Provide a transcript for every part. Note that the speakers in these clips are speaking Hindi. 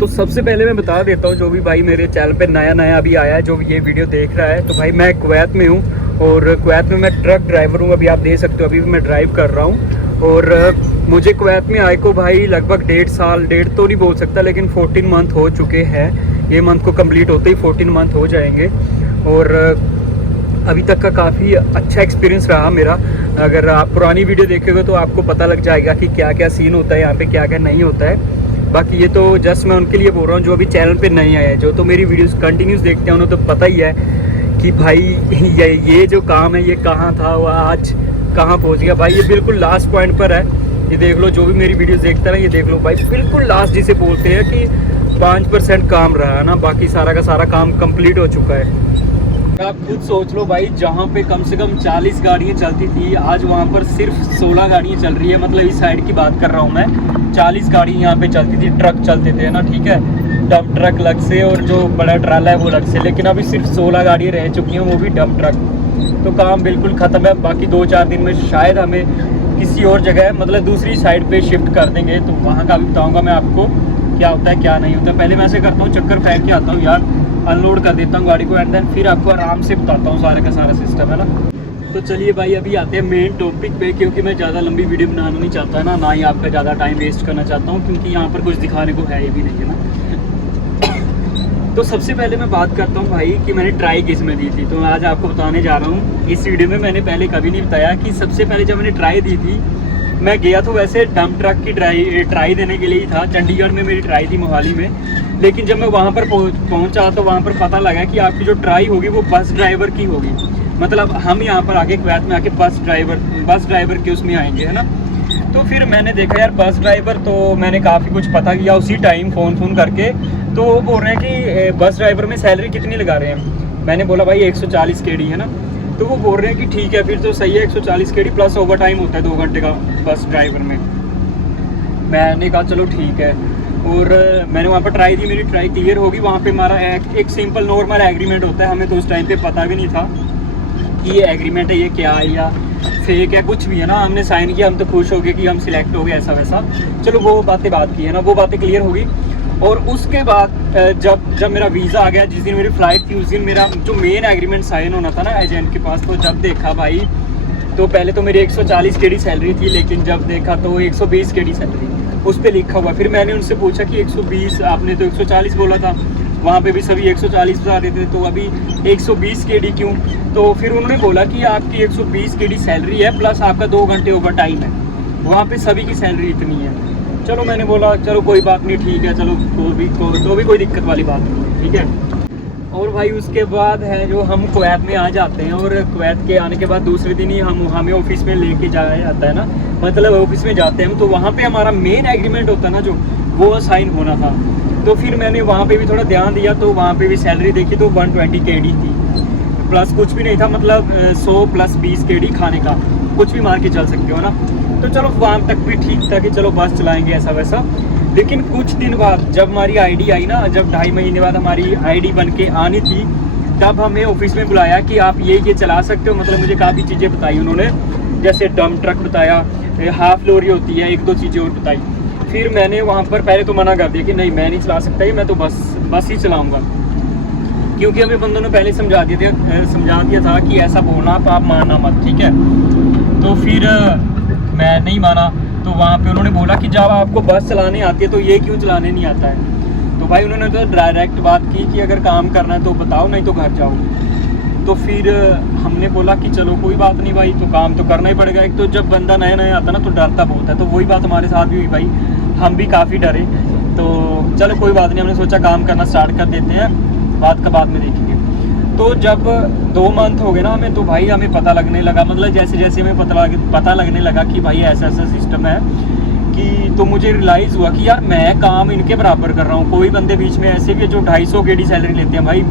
तो सबसे पहले मैं बता देता हूँ जो भी भाई मेरे चैनल पे नया अभी आया है, जो ये वीडियो देख रहा है, तो भाई मैं कुवैत में हूँ और कुवैत में मैं ट्रक ड्राइवर हूँ। अभी आप देख सकते हो अभी भी मैं ड्राइव कर रहा हूँ और मुझे कुवैत में आए को भाई लगभग 1.5 साल, डेढ़ तो नहीं बोल सकता लेकिन 14 मंथ हो चुके हैं। ये मंथ को कंप्लीट होते ही 14 मंथ हो जाएंगे और अभी तक का काफ़ी अच्छा एक्सपीरियंस रहा मेरा। अगर आप पुरानी वीडियो देखेंगे तो आपको पता लग जाएगा कि क्या क्या सीन होता है यहाँ पे, क्या क्या नहीं होता है। बाकी ये तो जस्ट मैं उनके लिए बोल रहा हूँ जो अभी चैनल पे नहीं आया है। जो तो मेरी वीडियोस कंटिन्यूस देखते हैं उन्हें तो पता ही है कि भाई ये जो काम है ये कहाँ था, वो आज कहाँ पहुँच गया। भाई ये बिल्कुल लास्ट पॉइंट पर है। ये देख लो, जो भी मेरी वीडियोस देखता है ये देख लो भाई, बिल्कुल लास्ट जिसे बोलते हैं कि 5% काम रहा है ना, बाकी सारा का सारा काम कंप्लीट हो चुका है। आप खुद सोच लो भाई, जहाँ पे कम से कम 40 गाड़ियाँ चलती थी, आज वहाँ पर सिर्फ 16 गाड़ियाँ चल रही है। मतलब इस साइड की बात कर रहा हूँ मैं। 40 गाड़ी यहाँ पे चलती थी, ट्रक चलते थे ना, ठीक है, डंप ट्रक अलग से और जो बड़ा ट्राला है वो अलग से, लेकिन अभी सिर्फ 16 गाड़ियाँ रह चुकी हैं, वो भी डंप ट्रक। तो काम बिल्कुल ख़त्म है। बाकी 2-4 दिन में शायद हमें किसी और जगह, मतलब दूसरी साइड पे शिफ्ट कर देंगे, तो वहाँ का भी बताऊँगा मैं आपको क्या होता है क्या नहीं होता है। पहले मैं ऐसे करता हूँ, चक्कर फेंक के आता हूँ यार, अनलोड कर देता हूँ गाड़ी को एंड देन फिर आपको आराम से बताता हूँ सारा का सारा सिस्टम है ना। तो चलिए भाई अभी आते हैं मेन टॉपिक पे, क्योंकि मैं ज़्यादा लंबी वीडियो बनाना नहीं चाहता ना, ना ही आपका ज़्यादा टाइम वेस्ट करना चाहता हूँ, क्योंकि यहाँ पर कुछ दिखाने को है ही भी नहीं है ना। तो सबसे पहले मैं बात करता हूँ भाई कि मैंने ट्राई किस में दी थी। तो आज आपको बताने जा रहा हूँ इस वीडियो में। मैंने पहले कभी नहीं बताया कि सबसे पहले जब मैंने ट्राई दी थी, मैं गया तो वैसे डंप ट्रक की ट्राई देने के लिए ही था। चंडीगढ़ में मेरी ट्राई थी, मोहाली में। लेकिन जब मैं वहाँ पर पहुँचा तो वहाँ पर पता लगा कि आपकी जो ट्राई होगी वो बस ड्राइवर की होगी। मतलब हम यहाँ पर आके कुवैत में आके बस ड्राइवर के उसमें आएंगे, है ना। तो फिर मैंने देखा यार बस ड्राइवर, तो मैंने काफ़ी कुछ पता किया उसी टाइम फ़ोन करके। तो वो बोल रहे हैं कि बस ड्राइवर में सैलरी कितनी लगा रहे हैं। मैंने बोला भाई 140 KD है ना। तो वो बोल रहे हैं कि ठीक है फिर तो सही है, 140 KD प्लस ओवर टाइम होता है 2 घंटे का बस ड्राइवर में। मैंने कहा चलो ठीक है, और मैंने वहाँ पर ट्राई दी, मेरी ट्राई क्लियर होगी। वहाँ पे हमारा एक सिंपल नॉर्मल एग्रीमेंट होता है। हमें तो उस टाइम पे पता भी नहीं था कि ये एग्रीमेंट है, ये क्या है या फेक है, कुछ भी है ना। हमने साइन किया, हम तो खुश हो गए कि हम सिलेक्ट हो गए, ऐसा वैसा। चलो वो बातें बात की है ना, वो बातें क्लियर होगी। और उसके बाद जब मेरा वीज़ा आ गया, जिस दिन मेरी फ़्लाइट थी उस दिन मेरा जो मेन एग्रीमेंट साइन होना था ना एजेंट के पास, तो जब देखा भाई, तो पहले तो मेरी 140 KD सैलरी थी, लेकिन जब देखा तो 120 KD सैलरी उस पर लिखा हुआ। फिर मैंने उनसे पूछा कि 120, आपने तो 140 बोला था, वहाँ पे भी सभी 140 बता रहे थे, तो अभी 120 KD क्यों। तो फिर उन्होंने बोला कि आपकी 120 KD सैलरी है प्लस आपका 2 घंटे ओवर टाइम है, वहाँ पे सभी की सैलरी इतनी है। चलो मैंने बोला चलो कोई बात नहीं, ठीक है, चलो तो भी कोई दिक्कत वाली बात नहीं, ठीक है। और भाई उसके बाद है जो हम कुवैत में आ जाते हैं, और कुवैत के आने के बाद दूसरे दिन ही हमें ऑफिस में लेके जाया जाता है ना, मतलब ऑफिस में जाते हैं हम, तो वहाँ पे हमारा मेन एग्रीमेंट होता है ना जो, वो साइन होना था। तो फिर मैंने वहाँ पे भी थोड़ा ध्यान दिया, तो वहाँ पे भी सैलरी देखी तो 120 KD थी, प्लस कुछ भी नहीं था, मतलब 100 प्लस 20 KD खाने का, कुछ भी मार के चल सकते हो ना। तो चलो वहाँ तक भी ठीक था कि चलो बस चलाएँगे ऐसा वैसा। लेकिन कुछ दिन बाद जब हमारी आईडी आई ना, जब 2.5 महीने बाद हमारी आईडी बन के आनी थी, तब हमें ऑफिस में बुलाया कि आप ये चला सकते हो। मतलब मुझे काफ़ी चीज़ें बताई उन्होंने, जैसे डंप ट्रक बताया, हाफ लोरी होती है, 1-2 चीज़ें और बताई। फिर मैंने वहाँ पर पहले तो मना कर दिया कि नहीं मैं नहीं चला सकता, मैं तो बस ही चलाऊँगा, क्योंकि हमें बंदों ने पहले समझा दिया था कि ऐसा बोलना आप मानना मत, ठीक है। तो फिर मैं नहीं माना। तो वहाँ पे उन्होंने बोला कि जब आपको बस चलाने आती है तो ये क्यों चलाने नहीं आता है। तो भाई उन्होंने तो डायरेक्ट बात की कि अगर काम करना है तो बताओ, नहीं तो घर जाओ। तो फिर हमने बोला कि चलो कोई बात नहीं भाई, तो काम तो करना ही पड़ेगा। एक तो जब बंदा नया आता ना तो डरता बहुत है, तो वही बात हमारे साथ भी हुई भाई, हम भी काफ़ी डरे। तो चलो कोई बात नहीं, हमने सोचा काम करना स्टार्ट कर देते हैं, बात का बाद में देखेंगे। तो जब 2 मंथ हो गए ना हमें, तो भाई हमें पता लगने लगा, मतलब जैसे जैसे हमें पता लगने लगा कि भाई ऐसा ऐसा सिस्टम है कि, तो मुझे रियलाइज़ हुआ कि यार मैं काम इनके बराबर कर रहा हूँ। कोई बंदे बीच में ऐसे भी जो 250 KD सैलरी लेते हैं भाई,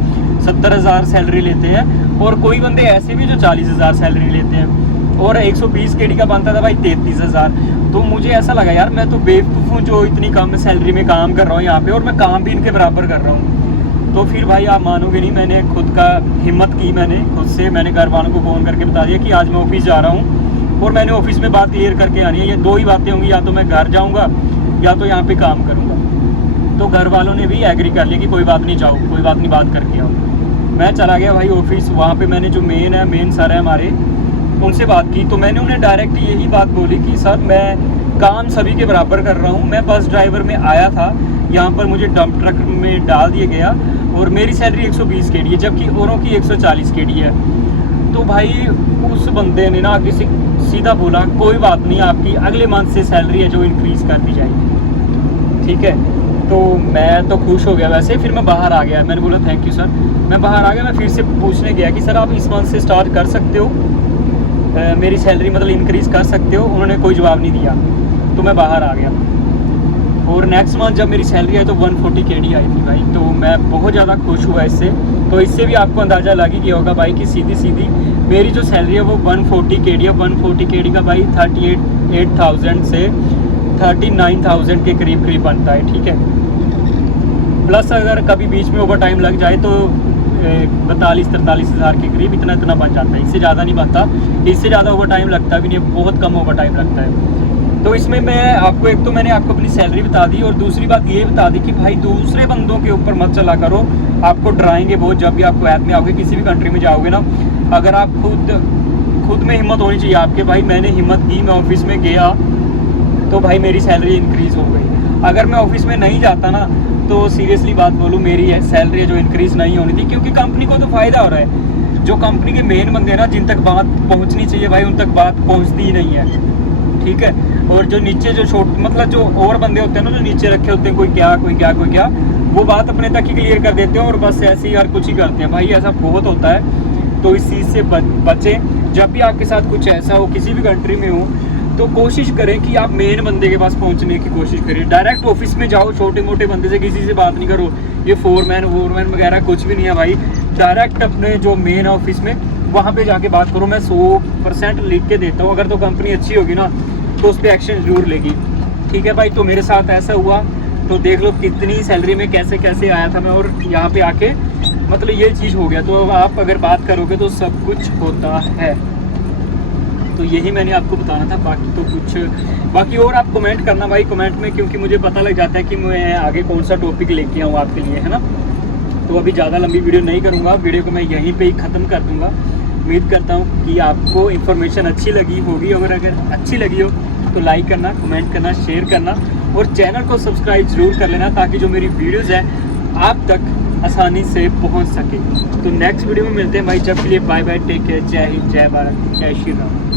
70,000 सैलरी लेते हैं, और कोई बंदे ऐसे भी जो 40,000 सैलरी लेते हैं, और 120 KD का बनता था भाई 33,000। तो मुझे ऐसा लगा यार मैं तो बेवकूफ़ हूँ जो इतनी कम सैलरी में काम कर रहा हूँ यहाँ पे, और मैं काम भी इनके बराबर कर रहा हूँ। तो फिर भाई आप मानोगे नहीं, मैंने खुद का हिम्मत की, मैंने घर वालों को फ़ोन करके बता दिया कि आज मैं ऑफिस जा रहा हूँ, और मैंने ऑफिस में बात क्लियर करके आनी है। ये 2 ही बातें होंगी, या तो मैं घर जाऊँगा या तो यहाँ पे काम करूँगा। तो घर वालों ने भी एग्री कर लिया कि कोई बात नहीं, जाओ कोई बात नहीं, बात करके आओ। मैं चला गया भाई ऑफिस। वहाँ पे मैंने जो मेन सर है हमारे, उनसे बात की। तो मैंने उन्हें डायरेक्ट यही बात बोली कि सर मैं काम सभी के बराबर कर रहा हूँ, मैं बस ड्राइवर में आया था, यहाँ पर मुझे डंप ट्रक में डाल दिया गया और मेरी सैलरी 120 KD है, जबकि औरों की 140 KD है। तो भाई उस बंदे ने ना किसी सीधा बोला कोई बात नहीं, आपकी अगले मंथ से सैलरी है जो इंक्रीज़ कर दी जाएगी, ठीक है। तो मैं तो खुश हो गया वैसे। फिर मैं बाहर आ गया, मैंने बोला थैंक यू सर। मैं बाहर आ गया, मैं फिर से पूछने गया कि सर आप इस मंथ से स्टार्ट कर सकते हो, मेरी सैलरी मतलब इंक्रीज़ कर सकते हो। उन्होंने कोई जवाब नहीं दिया, तो मैं बाहर आ गया। और नेक्स्ट मंथ जब मेरी सैलरी आई तो 140 KD आई थी भाई। तो मैं बहुत ज़्यादा खुश हुआ इससे। तो इससे भी आपको अंदाज़ा लग ही गया होगा भाई कि सीधी मेरी जो सैलरी है वो 140 KD है। 140 KD का भाई 38,000 से 39,000 के करीब बनता है, ठीक है। प्लस अगर कभी बीच में ओवर टाइम लग जाए तो 42-43 हज़ार के करीब इतना बन जाता है। इससे ज़्यादा नहीं बनता, इससे ज़्यादा ओवर टाइम लगता भी नहीं, बहुत कम ओवर टाइम लगता है। तो इसमें मैं आपको एक तो मैंने आपको अपनी सैलरी बता दी, और दूसरी बात ये बता दी कि भाई दूसरे बंदों के ऊपर मत चला करो, आपको डराएंगे बहुत। जब भी आप कुवैत में आओगे, किसी भी कंट्री में जाओगे ना, अगर आप खुद में हिम्मत होनी चाहिए आपके। भाई मैंने हिम्मत की, मैं ऑफिस में गया तो भाई मेरी सैलरी इंक्रीज़ हो गई। अगर मैं ऑफिस में नहीं जाता ना तो सीरियसली बात बोलूँ, मेरी सैलरी जो इंक्रीज़ नहीं होनी थी, क्योंकि कंपनी को तो फ़ायदा हो रहा है। जो कंपनी के मेन बंदे हैं ना, जिन तक बात पहुंचनी चाहिए भाई, उन तक बात पहुंचती ही नहीं है, ठीक है। और जो नीचे जो मतलब जो और बंदे होते हैं ना, जो नीचे रखे होते हैं, कोई क्या, वो बात अपने तक ही क्लियर कर देते हैं और बस ऐसे ही हर कुछ ही करते हैं। भाई ऐसा बहुत होता है, तो इस चीज़ से बचें। जब भी आपके साथ कुछ ऐसा हो, किसी भी कंट्री में हो, तो कोशिश करें कि आप मेन बंदे के पास पहुंचने की कोशिश करें। डायरेक्ट ऑफिस में जाओ, छोटे मोटे बंदे से किसी से बात नहीं करो। ये फोरमैन वगैरह कुछ भी नहीं है भाई। डायरेक्ट अपने जो मेन ऑफिस में वहाँ पे जाके बात करो। मैं 100% लिख के देता हूँ। अगर तो कंपनी अच्छी होगी ना तो उस पर एक्शन जरूर लेगी, ठीक है भाई। तो मेरे साथ ऐसा हुआ, तो देख लो कितनी सैलरी में कैसे आया था मैं, और यहाँ पे आके मतलब ये चीज़ हो गया। तो आप अगर बात करोगे तो सब कुछ होता है। तो यही मैंने आपको बताना था, बाकी और आप कमेंट करना भाई कमेंट में, क्योंकि मुझे पता लग जाता है कि मैं आगे कौन सा टॉपिक लेके आऊँ आपके लिए, है ना। तो अभी ज़्यादा लंबी वीडियो नहीं करूँगा, वीडियो को मैं यहीं पे ही ख़त्म कर दूँगा। उम्मीद करता हूँ कि आपको इन्फॉर्मेशन अच्छी लगी होगी, और अगर अच्छी लगी हो तो लाइक करना, कमेंट करना, शेयर करना, और चैनल को सब्सक्राइब ज़रूर कर लेना, ताकि जो मेरी वीडियोज़ हैं आप तक आसानी से पहुँच सके। तो नेक्स्ट वीडियो में मिलते हैं भाई, जब के लिए बाय बाय, टेक केयर, जय हिंद, जय भारत, जय श्री राम।